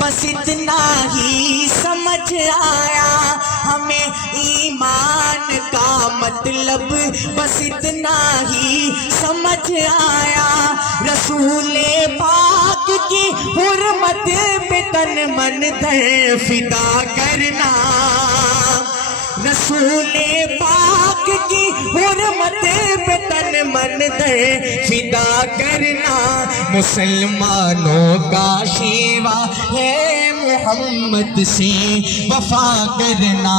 بس اتنا ہی سمجھ آیا ہمیں ایمان کا مطلب، بس اتنا ہی سمجھ آیا رسول پاک کی حرمت پہ تن من در فدا کرنا، رسول پاک کی حرمت پہ تن من در فدا کرنا، مسلمانوں کا شیوا ہے محمد سے وفا کرنا،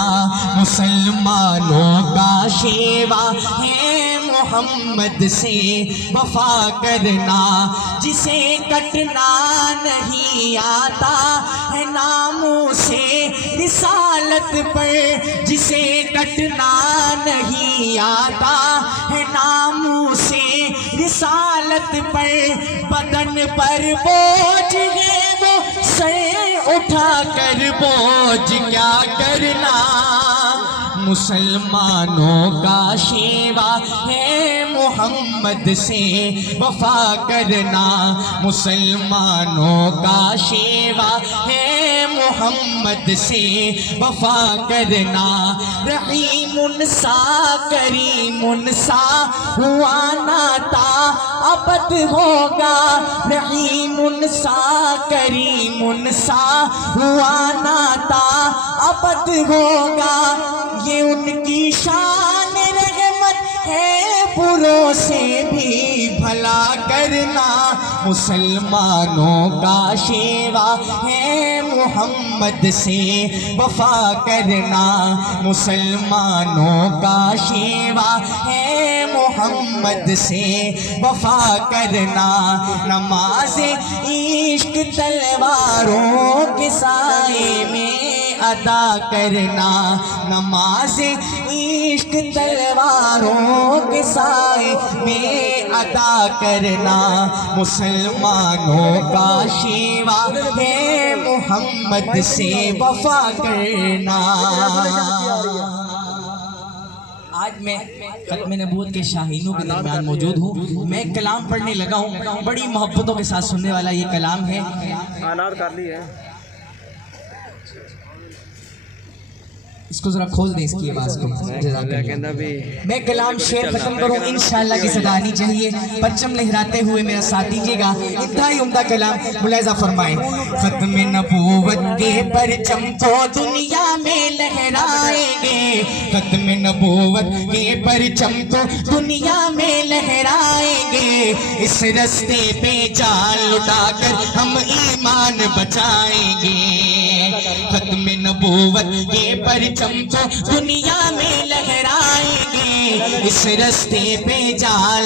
مسلمانوں کا شیوا ہے محمد سے وفا کرنا، جسے کٹنا نہیں آتا ہے ناموں سے رسالت پر، جسے کٹنا نہیں آتا ہے ناموں سے رسالت پر، بدن پر بوجھ ہے وہ سر اٹھا کر بوجھ کیا کرنا، مسلمانوں کا شیوا ہے محمد سے وفا کرنا، مسلمانوں کا شیوا ہے محمد سے وفا کرنا، رحیم سا کریم سا ہوا ناتا ابد ہوگا، رحیم سا کریم سا ہوا ناتا ابد ہوگا، یہ ان کی شان رحمت ہے بروں سے بھی بھلا کرنا، مسلمانوں کا شیوا ہے محمد سے وفا کرنا، مسلمانوں کا شیوا ہے محمد سے وفا کرنا، نماز عشق تلواروں کے سائے میں ادا کرنا، نماز عشق تلواروں کے سائے میں ادا کرنا، مسلمانوں کا شیوا ہے محمد سے وفا کرنا۔ آج میں ختم نبوت کے شاہینوں کے درمیان موجود ہوں، میں کلام پڑھنے لگا ہوں، بڑی محبتوں کے ساتھ سننے والا یہ کلام ہے۔ اس کو ذرا کھول دیں اس کی آواز کو، میں کلام شعر ختم کروں، انشاءاللہ کی صدا آنی چاہیے، پرچم لہراتے ہوئے میرا ساتھ دیجیے گا، انتہائی عمدہ کلام، ملاحظہ فرمائیں۔ ختم نبوت کے پرچم کو دنیا میں لہرائیں گے، ختم نبوت کے پرچم کو دنیا میں لہرائیں گے، اس رستے پہ جان لٹا کر ہم ایمان بچائیں گے، ختم نبوت کے پرچم کو دنیا میں لہرائیں گے، اس رستے پہ جان